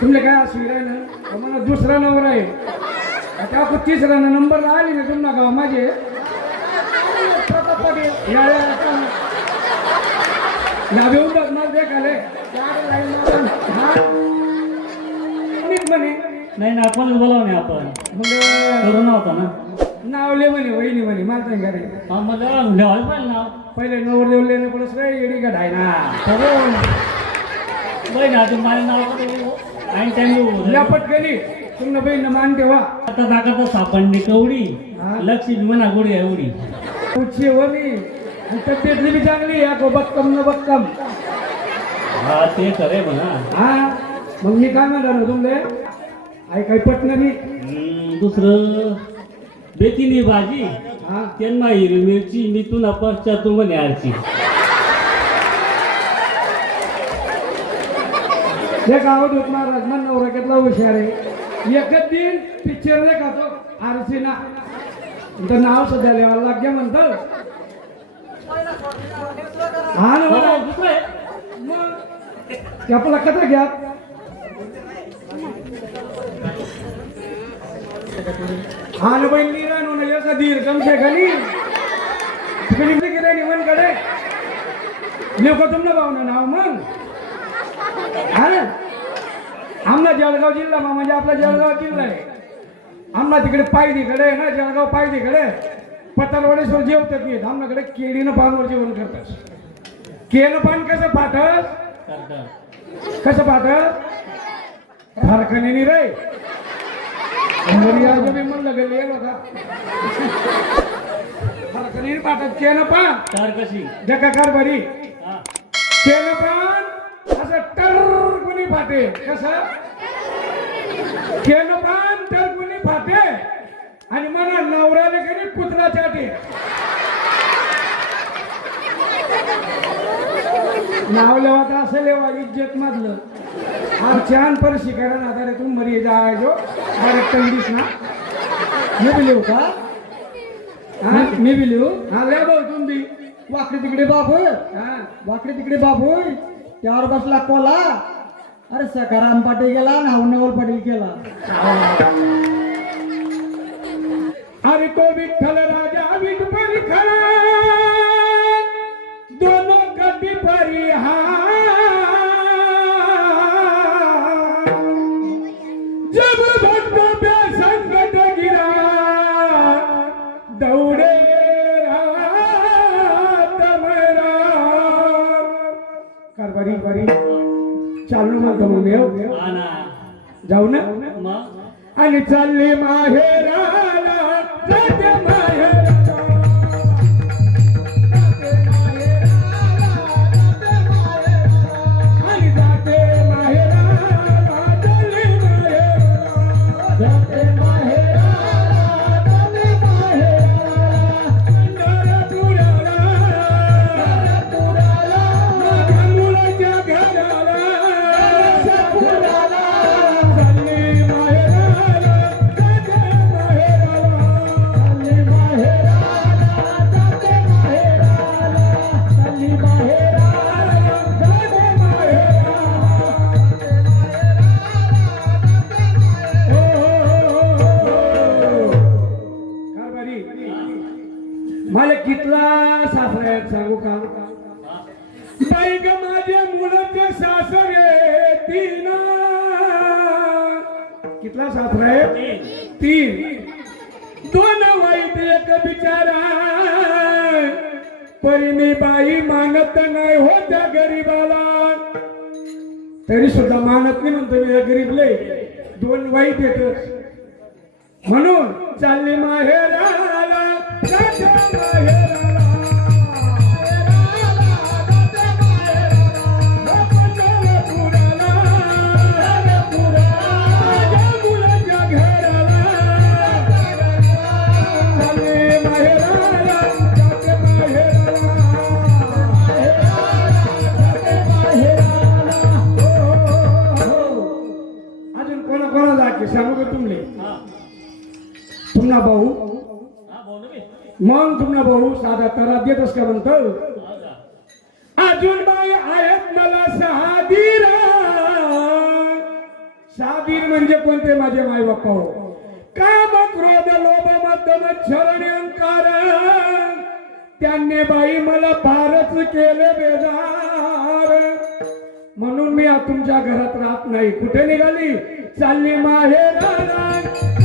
तुमले काय असुविधा आहे ना मला दुसरा नंबर आहे. आता आपण तिसरा नंबर आली ना तुमना गाव माझे मला देखाले. म्हणे. नाही ना आपण बोलावणे आपण. मग करोना होता ना? नावले म्हणे वहिनी म्हणे सांग घरी. हा मग लिहायला पाहिजे ना पहिले नवर देवले ना पडस रे येडी का ढायना बहीण आता माझं नाव कसं आणि त्यांनी लपट केली तुमनं बहीण मान ठेवा. आता दाखवता सापडणे कवडी. हा. लक्ष्मी म्हणा गोडी एवढी. उची हो मी. आणि तब्येतली बी चांगली या बक्कम न बक्कम. हा ते खरे म्हणा. हा? मग मी काय म्हणणार तुमले आई काही पटलं नाही. दुसरं बेतीनी भाजी. हा? त्यांना हिरवी मिरची मी तुला पश्चात तू म्हणे आरची हे गावात होत रजमान नवराक्यातला हुशार आहे. एकच दिन पिक्चर नाही खातो आरसीना. तर नाव सध्या लिहायला लाग्या म्हणतं. हा ना हो, मला मग ते कथा घ्या. हा ना बहीण नी रानो ना कमशे खाली. तिकडे इकडे गेले निवनकडे लोक तुमनं भावना नाव मग आमना जळगाव जिल्हा मा म्हणजे आपला जळगाव जिल्हा आहे. आमना तिकडे पायदीकडे आहे ना जळगाव पायदीकडे पतालवाडेश्वर जेवतात मी. आमनाकडे केळीनं पानवर जेवण करतात. केळं पान कसं करतात. कसं पाठस कारखान्यानी रे. म्हणलं गेलं होता कारखान्यानी पाठत केलं पान. कार कशी? जगा कारभारी हा. केलं पान. टरकुनी फाटे कसं? केलं पान कुणी फाटे. आणि मला नवऱ्याने कधी पुतळा चाटे. नाव लावत असं लेवा इज्जत मधलं हा छान पर शिकायला ना रे तू मरी जायचो डायरेक्ट कंडीस ना. मी बी लिहू का? हा मी बी लिहू. हा ले भाऊ तुम्ही बी. वाकडे तिकडे बाप होय. हा वाकडे तिकडे बाप होय. त्यावर बसला कोला. अरे सकाराम पाटील गेला ना नवल पाटील केला अरे तो विठ्ठल राजा विठ्ठल खरा. दोन गती परिहार. जाऊ ना. आणि चालली माहेराला जाते कितला सासरा? आहे तीन. दोन वाईट एक बिचारा. परिणी बाई मानत नाही होत्या गरीबाला. तरी सुद्धा मानत नाही म्हणतो मी या गरीबले दोन वाईट येतच म्हणून चालली माहेराला जाते मग तुम्हाला भाऊ साधा तरा देतस का म्हणतो? अजून बाई आहेत मला सहादीर धीरा म्हणजे कोणते माझे माय बाप्पा का हो? काम क्रोध लोभ मध्यम शरण अंकार त्यांनी बाई मला फारच केले बेजार. म्हणून मी आज तुमच्या घरात राहत नाही. कुठे निघाली? चालली माहेराला माहेराला.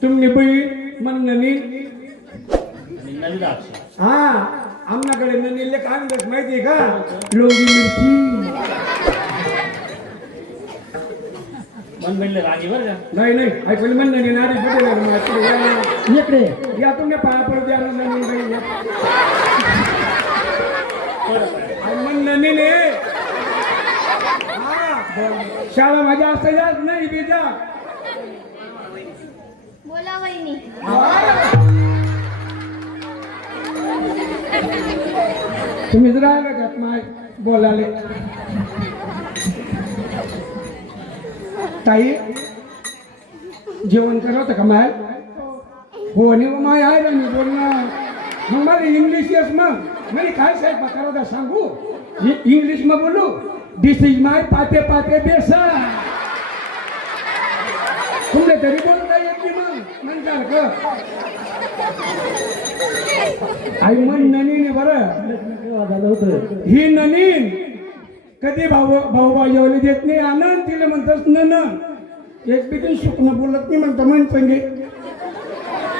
की तुम्ही बहीण नवीन अक्षर हा आमच्याकडे ननीले काय म्हणतात माहितीये का? लोंगी मिरची. नाही नाही ऐकलं म्हण ननी नारी पटेल ना, इकडे. या तुम्ही पाया पडते आणि ननी बाई या. आणि म्हण ननीने हा शाळा माझ्या असं नाही बिजा बोला वहिनी. तुम्ही जर आहे का माय बोलाले ताई जेवण करत का माय? हो आणि हो, माय आहे ना मी बोलणं मग मला इंग्लिश येस मग. म्हणजे काय साहेब करत सांगू? इंग्लिश मग बोलू? दिस इज माय पाते पाते बेसा. तुमले तरी बोलता येत मग का आई म्हण ननीने बरं. झालं ही ननीन कधी भाऊ भाऊ भाजीवाली देत नाही. आनंद तिला म्हणतात नन. एक बिकिन सुकणं बोलत नाही म्हणतं म्हण संगे.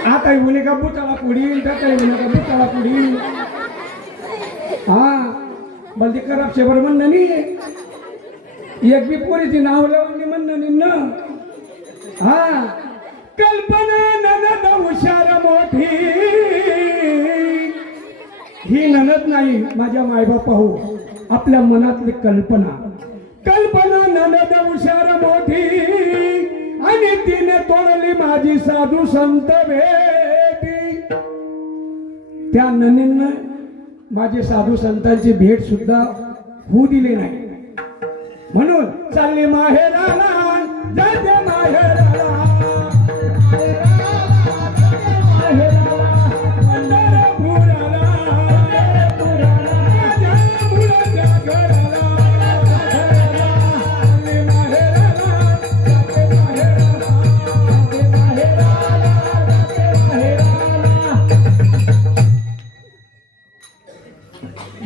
आता येऊ का बुटाला पुढील त्याचा येऊ का बुटाला पुढील हा बलती खराब शेवर म्हणणं नाही एक बी पोरीची नाव लावली म्हणणं नाही न. हा कल्पना ननद हुशार मोठी. ही ननद नाही माझ्या मायबापा हो आपल्या मनातली कल्पना. कल्पना ननद हुशार मोठी. आणि तिने तोडली माझी साधू संत भेटी. त्या ननीनं माझे साधू संतांची भेट सुद्धा होऊ दिली नाही. म्हणून चालली माहेराला जाते माहेराला.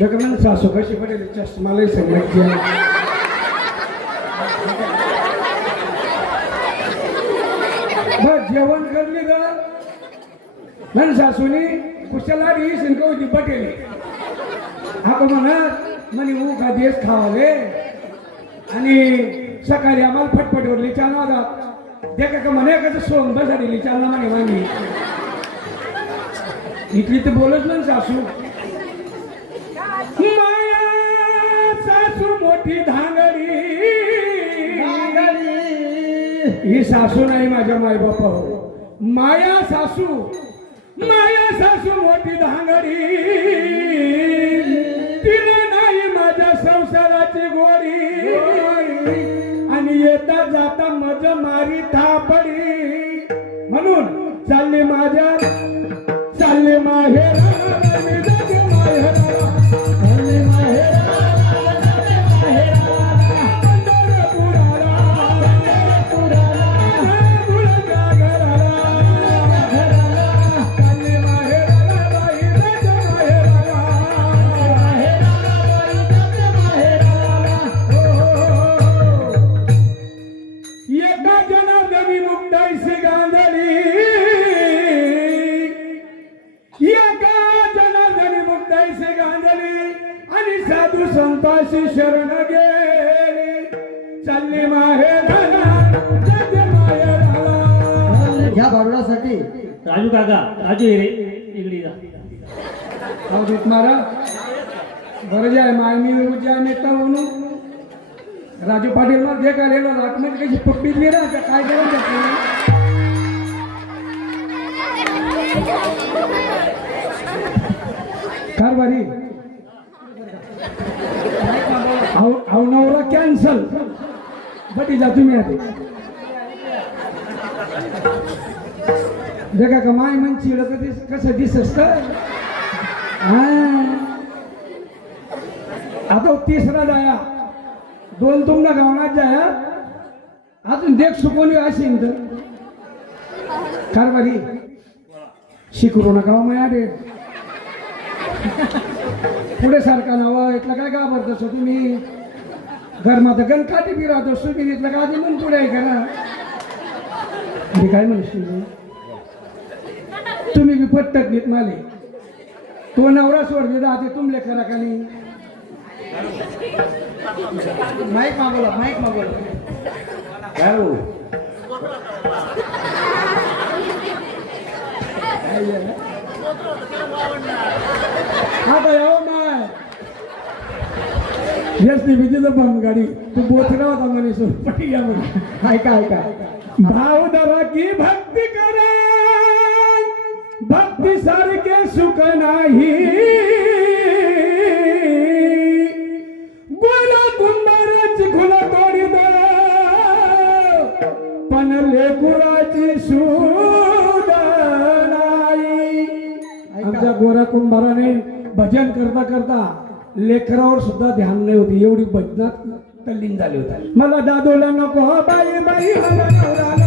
जगमन सासू कशी पडेल चष्मालाही सांगायची बस जेवण करली ग. सासूनी कुशला ही शिंक होती पटेली. हा म्हणत म्हणे ऊ का देश खावाले? आणि सकाळी आम्हाला फटफटवरली चालना वादा देखा का म्हणे कसं सोंग बसाडली चालना म्हणे मागे इथली तर बोलत ना सासू. ही सासू नाही माझ्या मायबापा हो माया सासू माया सासू मोठी धांगडी. तिला नाही माझ्या संसाराची गोडी. आणि येता जाता मज मारी थापडी. म्हणून चालली माझ्या चालले माझ्या संताशी शरण गेली. चालली माहेराला ह्या बारुडासाठी राजू काका राजू हिरे इकडे जा. अहो दूत महाराज बरं जे आहे माय मी उद्या नेता म्हणून राजू पाटील मग जे काय राखमध्ये कशी पप्पीतली ना त्या काय करायचं त्याला? कारभारी अहो अहो, नवरा कॅन्सल बटी जा तुम्ही आधी. जगा का माय मन चिड दिस कसं दिसस का? आता हो तिसरा जाया दोन तुमना गावनात जाया. अजून देख सुकवली असेल तर कारभारी. शिकरू नका हो माया रे पुढे सारखा नावा इथलं काय घाबरतस तुम्ही? घरमा तर गण काठी बी राहतो सुबीर इथलं का आधी म्हणून पुढे आहे का ना? मी काय म्हणशील तुम्ही बी पट्टत घेत माले. तो नवरा सोडले राहते तुमले करा का नाही? माईक मागवला माईक मागवला. काय हो? आता येस नाही विजेचं बंद गाडी तू बोथरा होता म्हणे सो पटी या म्हणे ऐका ऐका भाव धरा की भक्ती करा भक्ती सारखे सुख नाही बोला कुंभाराची खुला तोडी दरा पण लेकुराची सूद नाही आमच्या गोरा कुंभाराने भजन करता करता लेकरावर सुद्धा ध्यान नाही होती. एवढी भजनात तल्लीन झाली होती. मला दादोला नको. हा बाई बाई बाई.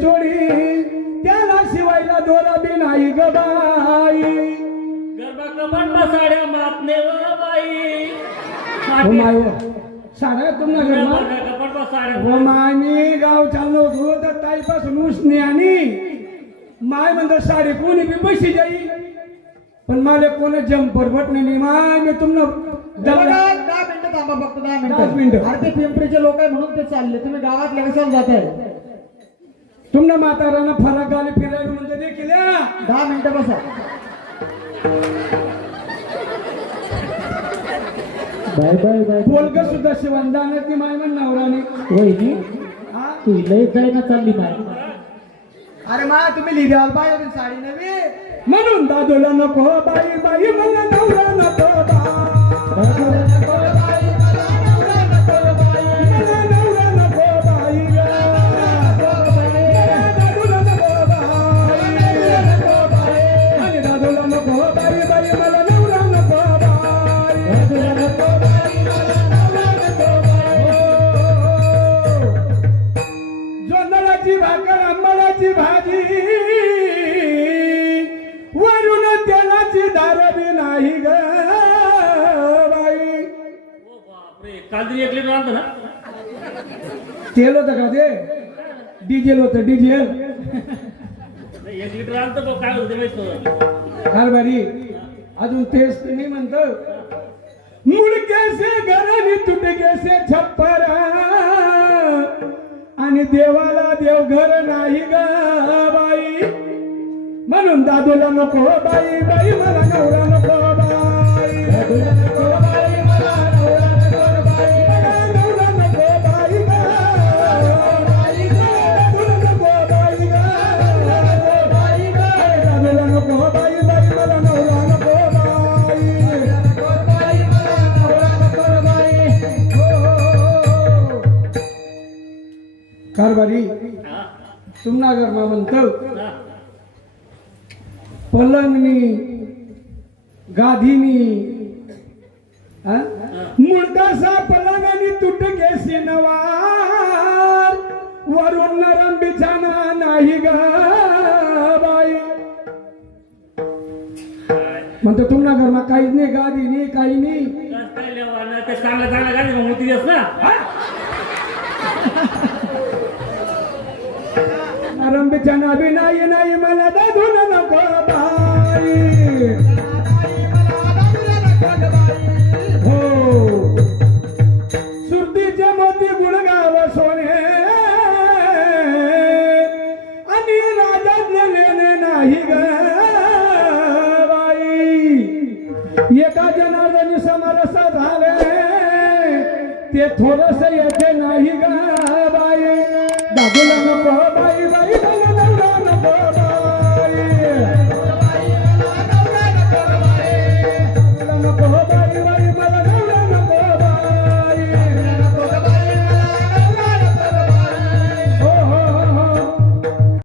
चोरी त्याला शिवायला दोरा बी नाही ग बाई. गरबा साड्या मातने बाई. माय साड्या तुम्हाला घरमा कपाट साड्या व मानी गाव चाललो होतो तर ताईपासून उसने आणि माय म्हणतात साडी कोणी बी बशी जाई पण मला कोण जम्पर बटणे नाही माय मी तुम्हाला दहा मिनिटं थांबा फक्त दहा मिनिटं. मिनिटं. अरे ते पिंपरीचे लोक आहे म्हणून ते चालले. तुम्ही गावातल्या कशाला जात आहे तुमना म्हातारानं फरक गाली फिरायला म्हणजे देखील या. दहा मिनिटं बसा. Bye bye bye. पोलग सुद्धा शिवंदाने ती माय म्हण नवराने. वहिनी हा? तू लय जाय ना चालली माय. अरे मा तुम्ही लिहिल्यावर होती साडी नवी म्हणून दादूला नको बाई बाई मला नवरा नको बाई. नको होतं का ते? डिझेल होतं डिझेल. एक लिटर आणतं पण काय होतं माहीत. कारभारी अजून तेच मी म्हणतो. मुडके से घराने तुटके से छप्पर. आणि देवाला देवघर नाही ग बाई. म्हणून दादूला नको बाई बाई मला नवरा नको बाई. कारभारी तुम्हाला म्हणतो हा. पलंगनी गाधीनी? मुळदासा पलंगनी तुटके सिनवार वरून नरम बिछाना नाही नाही ग बाई म्हणतो तुमना घरमा काहीच नाही गादी नाही काही नाही चांगलं चांगलं मग होती ना हा? रंबीच्या नाही नाही मला दादून नको बाई. हो. सुरतीचे मोती गुळगाव सोने. आणि राजात लेणे नाही गाई बाई. एका जनार्दनी समरस झाले ते थोडस येथे नाही ग. बाई दादूला नको बाई बाई मला नवरा नको बाई